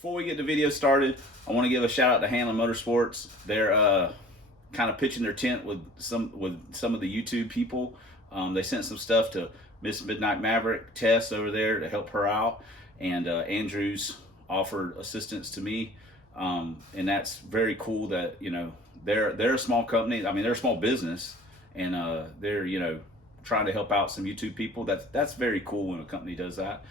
Before we get the video started, I want to give a shout out to Hanlon Motorsports. They're kind of pitching their tent with some of the YouTube people. They sent some stuff to Miss Midnight Maverick Tess over there to help her out, and Andrews offered assistance to me, and that's very cool. That they're a small company. I mean, they're a small business, and they're trying to help out some YouTube people. That's very cool when a company does that.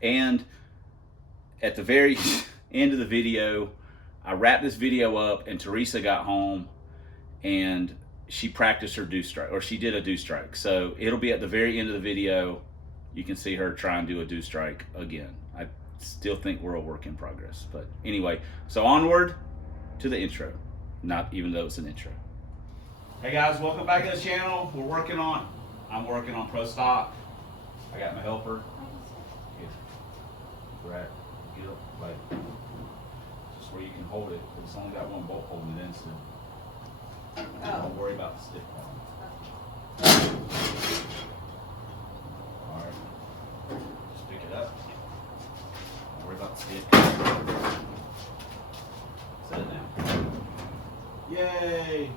And at the very end of the video, I wrapped this video up, and Teresa got home and she practiced her do strike, or she did a do strike. So it'll be at the very end of the video. You can see her try and do a do strike again. I still think we're a work in progress, but anyway, so onward to the intro, not even though it's an intro. Hey guys, welcome back to the channel. I'm working on Pro Stock. I got my helper. Get up, like, just where you can hold it. It's only got one bolt holding it in, so don't worry about the stick. Alright, just pick it up. Don't worry about the stick. Set it down. Yay!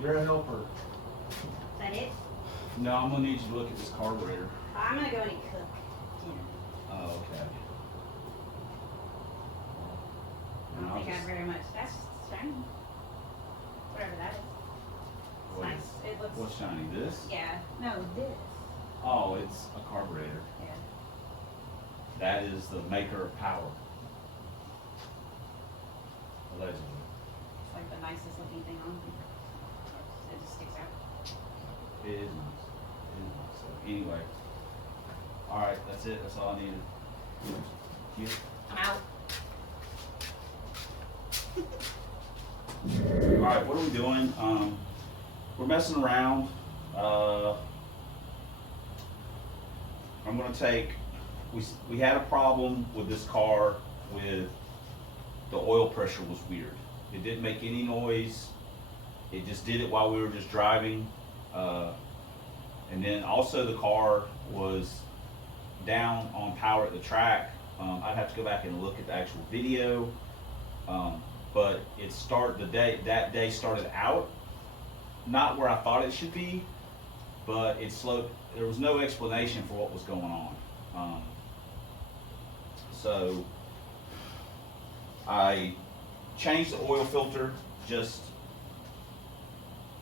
You're a helper. Is that it? No, I'm gonna need you to look at this carburetor. I'm gonna go and cook dinner. Oh, okay. I don't think I have very much. That's shiny. Whatever that is. It's nice. It looks. What's shiny? This? Yeah. No, this. Oh, it's a carburetor. Yeah. That is the maker of power. Allegedly. It's like the nicest looking thing on it. It just sticks out. It is nice. It is nice. So anyway. Alright, that's it. That's all I needed. Cute. I'm out. Alright, what are we doing? We're messing around. I'm gonna take, we had a problem with this car with the oil pressure was weird. It didn't make any noise. It just did it while we were just driving. And then also the car was down on power at the track. I'd have to go back and look at the actual video. But that day started out not where I thought it should be, but it slowed. There was no explanation for what was going on. So I changed the oil filter, just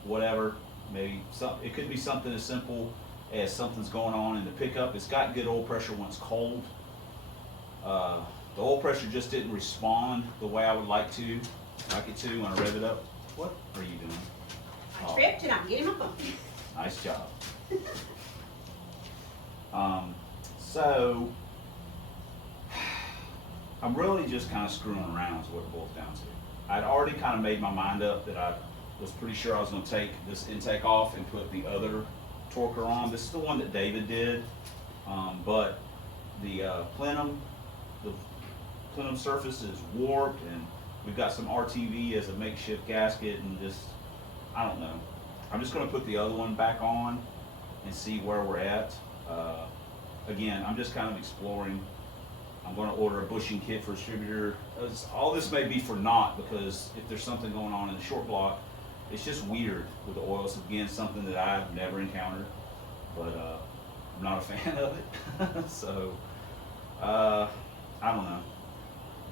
whatever, maybe it could be something as simple as something's going on in the pickup. It's got good oil pressure when it's cold. The oil pressure just didn't respond the way I would like it to when I rev it up. What are you doing? I tripped and I'm getting my phone. Nice job. So I'm really just kind of screwing around is what it boils down to. I'd already kind of made my mind up that I was pretty sure I was going to take this intake off and put the other TORKER on. This is the one that David did, but the plenum surface is warped, and we've got some RTV as a makeshift gasket, and just, I don't know. I'm just going to put the other one back on and see where we're at. Again, I'm just kind of exploring. I'm going to order a bushing kit for a distributor. All this may be for naught, because if there's something going on in the short block, it's just weird with the oils. Again, something that I've never encountered, but I'm not a fan of it. So I don't know.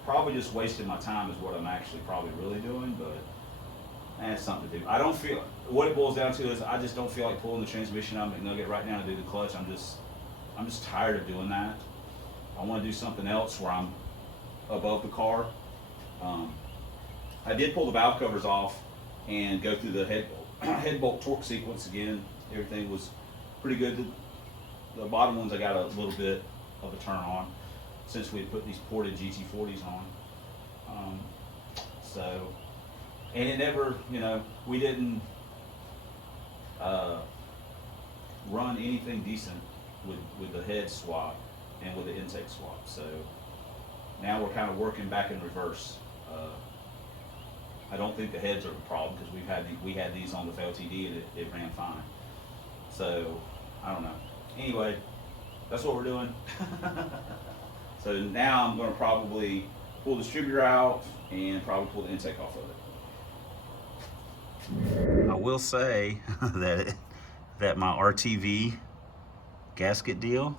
Probably just wasting my time is what I'm actually probably really doing, but that's something to do. I don't feel, what it boils down to is I just don't feel like pulling the transmission out of McNugget right now to do the clutch. I'm just tired of doing that. I want to do something else where I'm above the car. I did pull the valve covers off and go through the head bolt torque sequence again. Everything was pretty good. The bottom ones I got a little bit of a turn on, since we had put these ported GT40s on. And it never, we didn't run anything decent with the head swap and with the intake swap. So now we're kind of working back in reverse. I don't think the heads are a problem, because we had these on the LTD and it ran fine. So I don't know. Anyway, that's what we're doing. So now I'm going to probably pull the distributor out and probably pull the intake off of it. I will say that my RTV gasket deal,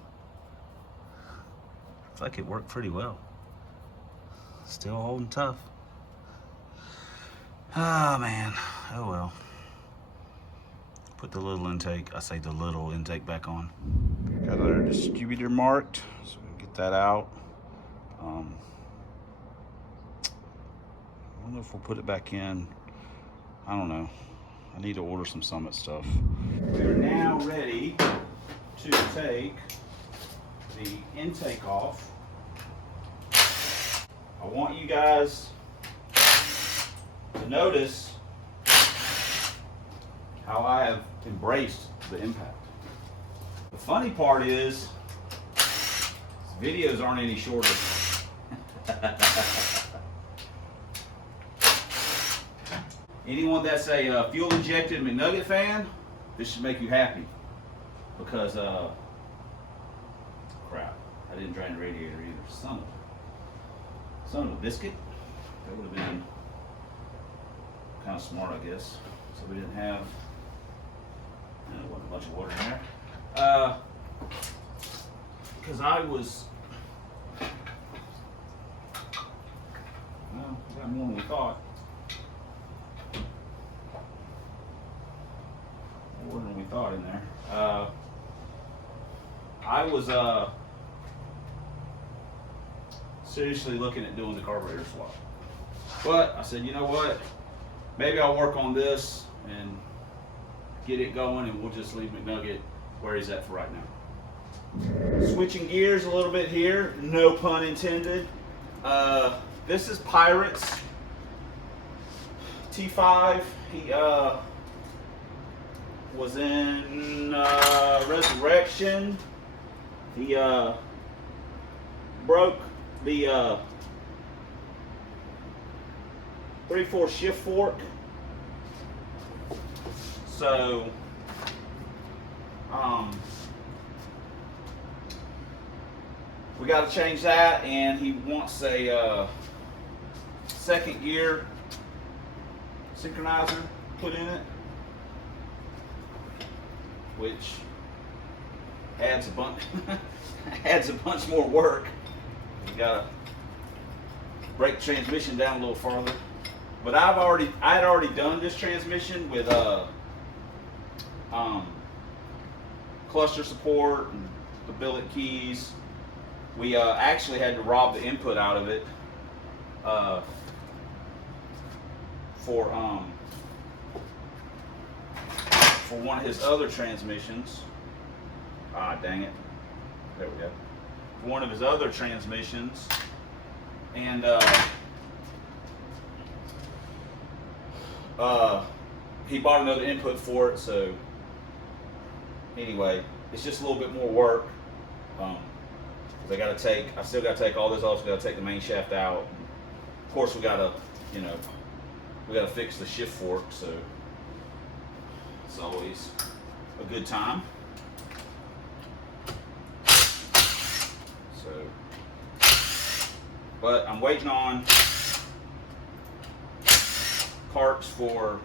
looks like it worked pretty well. Still holding tough. Oh man, oh well. Put the little intake, I say the little intake back on. Got our distributor marked, so we can get that out. I don't know if we'll put it back in. I don't know. I need to order some Summit stuff. We are now ready to take the intake off. I want you guys to notice how I have embraced the impact. The funny part is, videos aren't any shorter. Anyone that's a fuel injected McNugget fan, this should make you happy. Because, crap, I didn't drain the radiator either. Son of a biscuit. That would have been kind of smart, I guess. So we didn't have, there wasn't a bunch of water in there. Because I was, well, we got more than we thought. More than we thought in there. I was seriously looking at doing the carburetor swap. But I said, you know what? Maybe I'll work on this and get it going, and we'll just leave McNugget where he's at for right now. Switching gears a little bit here, no pun intended. This is Pirate's T5. He was in Resurrection. He broke the 3/4 shift fork. So we got to change that, and he wants a second gear synchronizer put in it, which adds a bunch more work. You gotta break the transmission down a little farther. But I had already done this transmission with cluster support and the billet keys. We actually had to rob the input out of it for one of his other transmissions. Ah, dang it. There we go. For one of his other transmissions. And he bought another input for it, so anyway, it's just a little bit more work. I still gotta take all this off, so I gotta take the main shaft out. Of course, we gotta fix the shift fork, so it's always a good time. So, but I'm waiting on parts for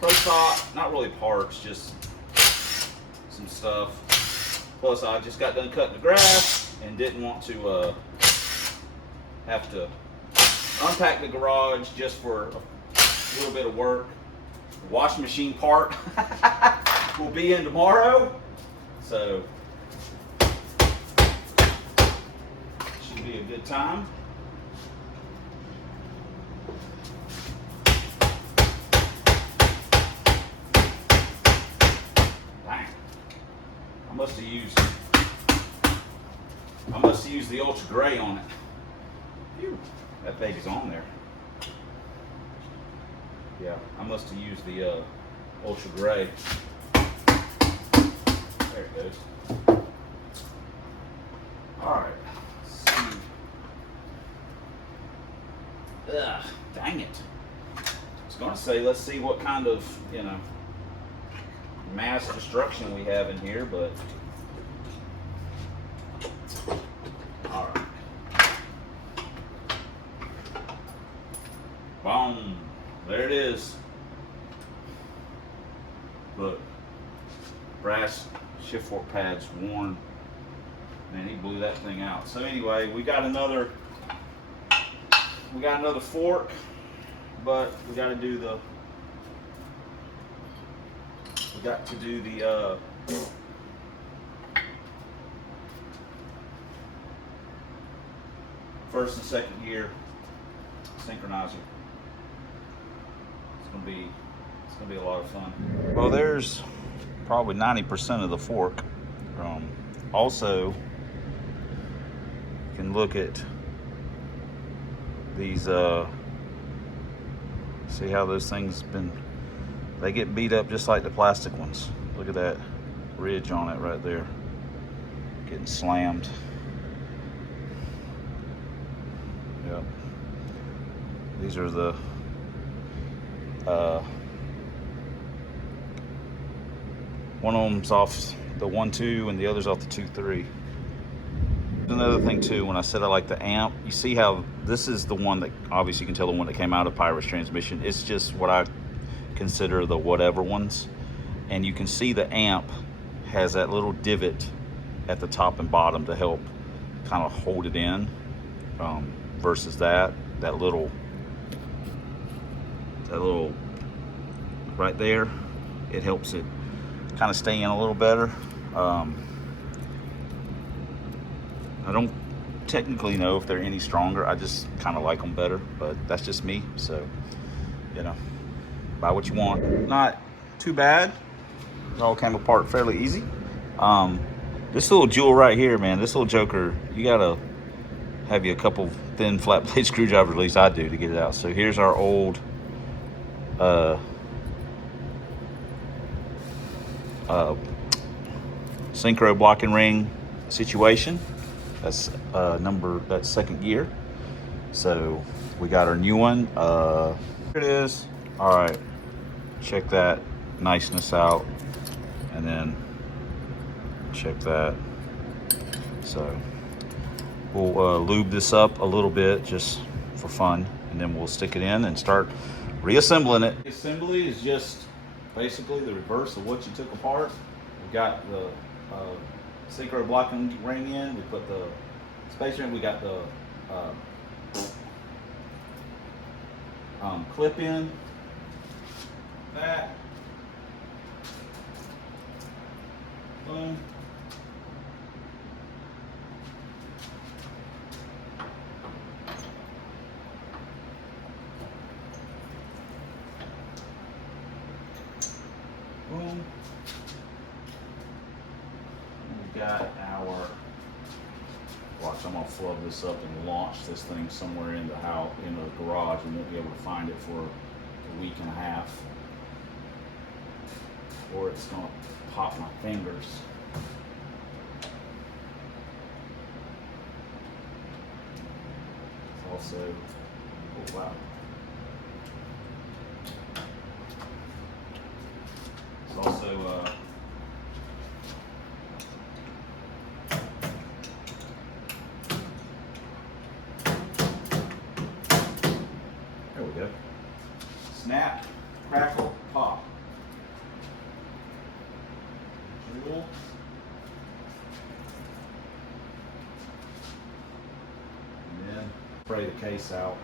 Pro Stock. Not really parts, just some stuff. Plus, I just got done cutting the grass and didn't want to have to unpack the garage just for a little bit of work. The washing machine part will be in tomorrow, so should be a good time. Dang. I must have used the ultra gray on it. Phew, that baby's on there. Yeah, I must have used the ultra gray. There it goes. Alright, let's see. Ugh, dang it. I was going to say, let's see what kind of, mass destruction we have in here, but alright. Boom. There it is. Look. Brass shift fork pads worn. Man, he blew that thing out. So anyway, we got another fork, but we got to do the first and second gear synchronizer. It's gonna be a lot of fun. Well, there's probably 90% of the fork. Also, you can look at these. See how those things they get beat up just like the plastic ones. Look at that ridge on it right there, getting slammed. Yep. These are the one of them's off the 1.2 and the other's off the 2.3. Another thing too, when I said I like the amp, you see how this is the one that obviously you can tell the one that came out of Pirate's transmission. It's just what I consider the whatever ones, and you can see the amp has that little divot at the top and bottom to help kind of hold it in, versus that little right there, it helps it kind of stay in a little better. I don't technically know if they're any stronger. I just kind of like them better, but that's just me. So, you know, buy what you want. Not too bad. It all came apart fairly easy. This little jewel right here, man, this little joker, you gotta have you a couple thin flat blade screwdrivers, at least I do, to get it out. So here's our old synchro blocking ring situation. That's that's second gear. So we got our new one. Here it is. All right, check that niceness out, and then check that. So we'll lube this up a little bit just for fun, and then we'll stick it in and start reassembling it. Assembly is just basically the reverse of what you took apart. We got the synchro blocking ring in. We put the spacer in. We got the clip in. That. Boom. Boom. We got our, watch, I'm gonna flub this up and launch this thing somewhere in the house, in the garage, and won't be able to find it for a week and a half, or it's gonna pop my fingers. It's also, oh wow. It's also there we go. Snap, crackle, pop. Jewel. And then spray the case out.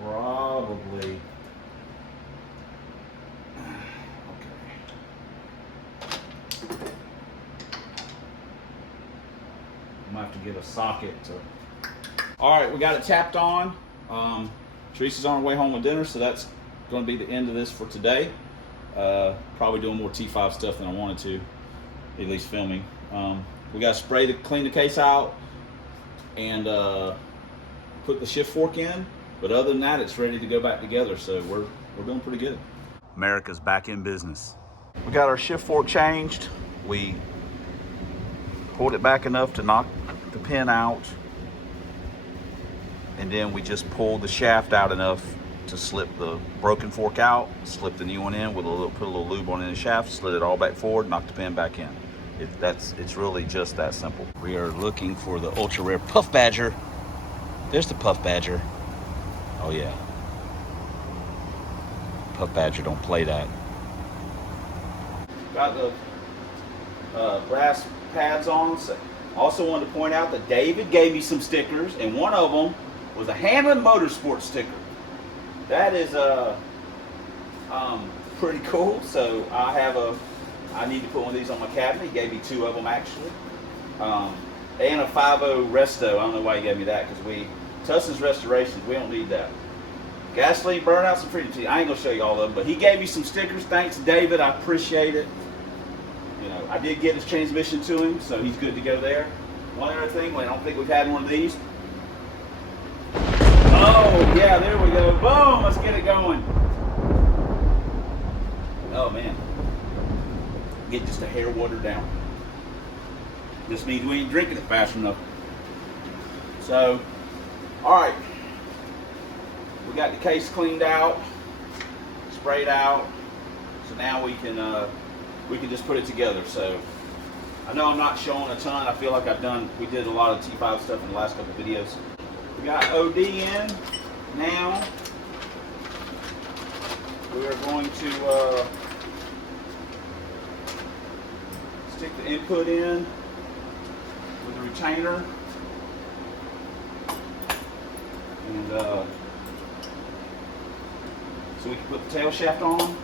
Probably, okay. I'm gonna have to get a socket to. All right, we got it tapped on. Teresa's on her way home with dinner, so that's gonna be the end of this for today. Probably doing more T5 stuff than I wanted to, at least filming. We got spray to clean the case out and put the shift fork in. But other than that, it's ready to go back together, so we're doing pretty good. America's back in business. We got our shift fork changed. We pulled it back enough to knock the pin out, and then we just pulled the shaft out enough to slip the broken fork out, slip the new one in with put a little lube on in the shaft, slid it all back forward, knocked the pin back in. It's really just that simple. We are looking for the ultra rare Puff Badger. There's the Puff Badger. Oh yeah. Puff Badger don't play that. Got the brass pads on. So also wanted to point out that David gave me some stickers, and one of them was a Hamlin Motorsport sticker. That is pretty cool. So I need to put one of these on my cabinet. He gave me 2 of them actually, and a 5.0 Resto. I don't know why he gave me that, because Tussin's Restorations, we don't need that. Gasoline burnouts and freedom. I ain't gonna show you all of them, but he gave me some stickers. Thanks, David. I appreciate it. You know, I did get his transmission to him, so he's good to go there. One other thing, I don't think we've had one of these. Oh yeah, there we go. Boom! Let's get it going. Oh man, get just a hair watered down. This means we ain't drinking it fast enough. So, all right. We got the case cleaned out, sprayed out, so now we can just put it together. So I know I'm not showing a ton. I feel like we did a lot of T5 stuff in the last couple of videos. We got OD in. Now we are going to stick the input in with the retainer, and so we can put the tail shaft on.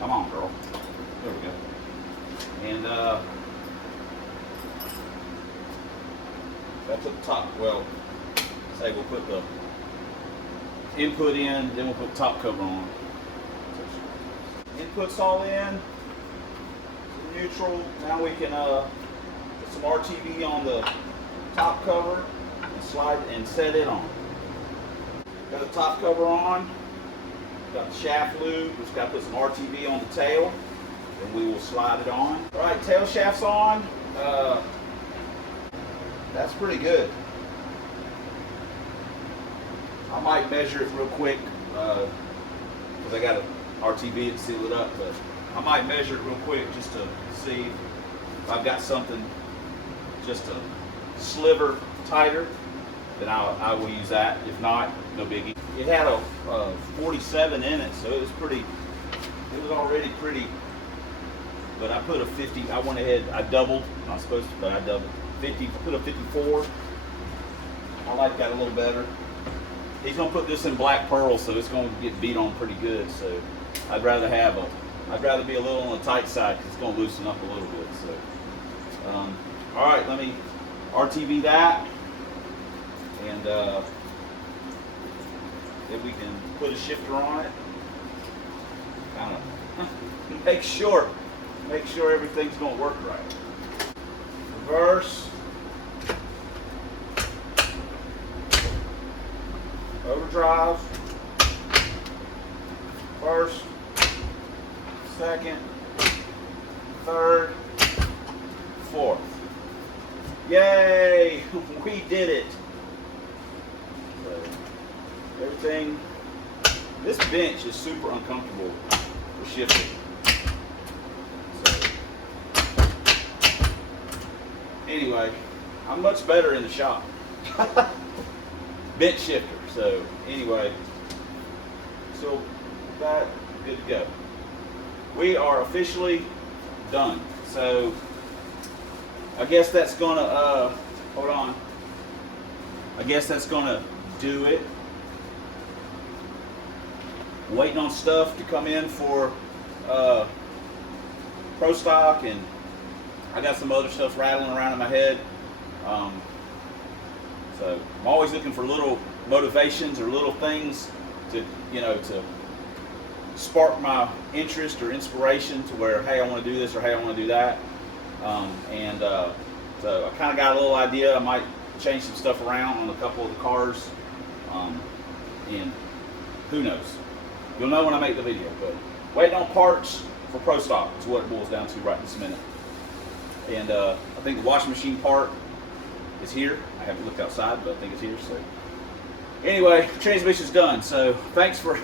Come on, girl. There we go. And that's at the top. Well, say we'll put the input in, then we'll put the top cover on. Input's all in. Neutral. Now we can put some RTV on the top cover and slide and set it on. Got the top cover on, got the shaft lube, we've got to put some RTV on the tail, and we will slide it on. All right, tail shaft's on. That's pretty good. I might measure it real quick, because I got an RTV to seal it up, but I might measure it real quick just to see if I've got something just a sliver tighter. Then I will use that. If not, no biggie. It had a 47 in it, so it was already pretty, but I put a 50, I went ahead, I doubled, not supposed to, but I doubled. 50, put a 54. I like that a little better. He's gonna put this in black pearl, so it's gonna get beat on pretty good, so I'd rather be a little on the tight side, because it's gonna loosen up a little bit, so. All right, let me RTV that. And then we can put a shifter on it. Kind of make sure everything's going to work right. Reverse. Overdrive. First. Second. Third. Fourth. Yay! We did it. Everything. This bench is super uncomfortable for shifting. So, anyway, I'm much better in the shop. Bench shifter. So anyway, so that good to go. We are officially done. So I guess that's gonna hold on. I guess that's gonna do it. Waiting on stuff to come in for pro stock, and I got some other stuff rattling around in my head. So I'm always looking for little motivations or little things to, to spark my interest or inspiration to where, hey, I want to do this, or hey, I want to do that. So I kind of got a little idea. I might change some stuff around on a couple of the cars, and who knows? You'll know when I make the video, but waiting on parts for pro stock is what it boils down to right this minute. And I think the washing machine part is here. I haven't looked outside, but I think it's here. So anyway, transmission's done. So thanks for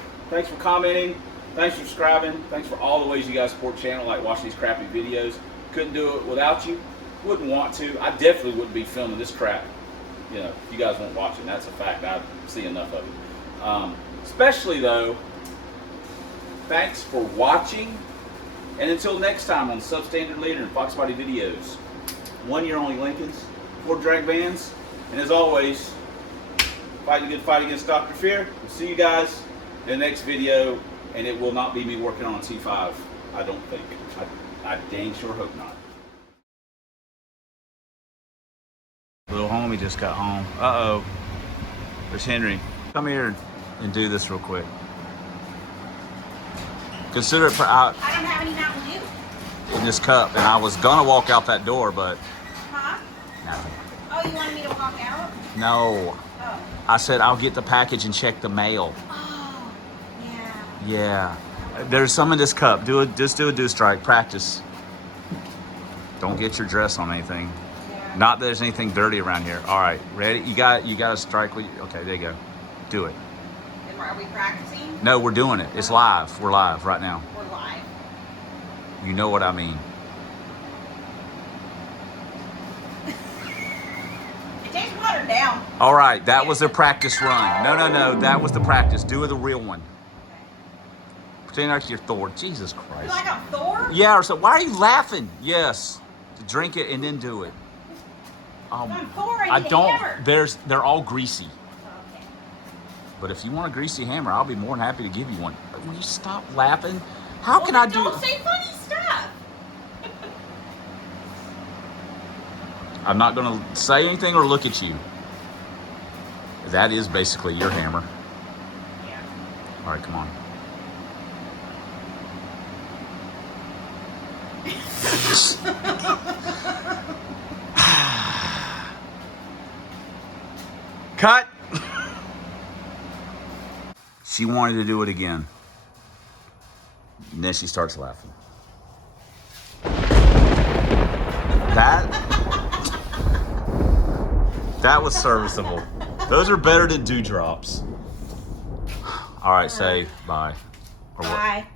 commenting, thanks for subscribing, thanks for all the ways you guys support the channel, like watching these crappy videos. couldn't do it without you. Wouldn't want to. I definitely wouldn't be filming this crap. You know, if you guys weren't watching, that's a fact. I see enough of it. Especially though, thanks for watching. And until next time on Substandard Leader and Fox Body Videos. 1 year only Lincolns, 4 drag vans, and as always, fight a good fight against Dr. Fear. We'll see you guys in the next video, and it will not be me working on a T5, I don't think. I dang sure hope not. Little homie just got home. Uh-oh. There's Henry. Come here and do this real quick. Consider it for out. I don't have any Mountain Dew. In this cup, and I was gonna walk out that door, but Huh? nothing. Oh, you wanted me to walk out? No. Oh. I said I'll get the package and check the mail. Oh, yeah. Yeah. There's some in this cup. Just do a dew strike. Practice. Don't get your dress on anything. Yeah. Not that there's anything dirty around here. All right, ready? You got to strike. Okay, there you go. Do it. And are we practicing? No, we're doing it. It's live. We're live right now. We're live. You know what I mean. It tastes watered down. All right, that was the practice run. No, that was the practice. Do the real one. Pretend like you're Thor. Jesus You Christ. like I'm Thor? Yeah, or so. Why are you laughing? Yes. Drink it and then do it. I'm Thor. I need a don't. hammer. They're all greasy. Okay. But if you want a greasy hammer, I'll be more than happy to give you one. Will you stop laughing? How can I do? Don't say funny stuff. I'm not going to say anything or look at you. That is basically your hammer. Yeah. All right, come on. Cut. She wanted to do it again. And then she starts laughing. That was serviceable. Those are better than dewdrops. All right, say bye. Or what? Bye.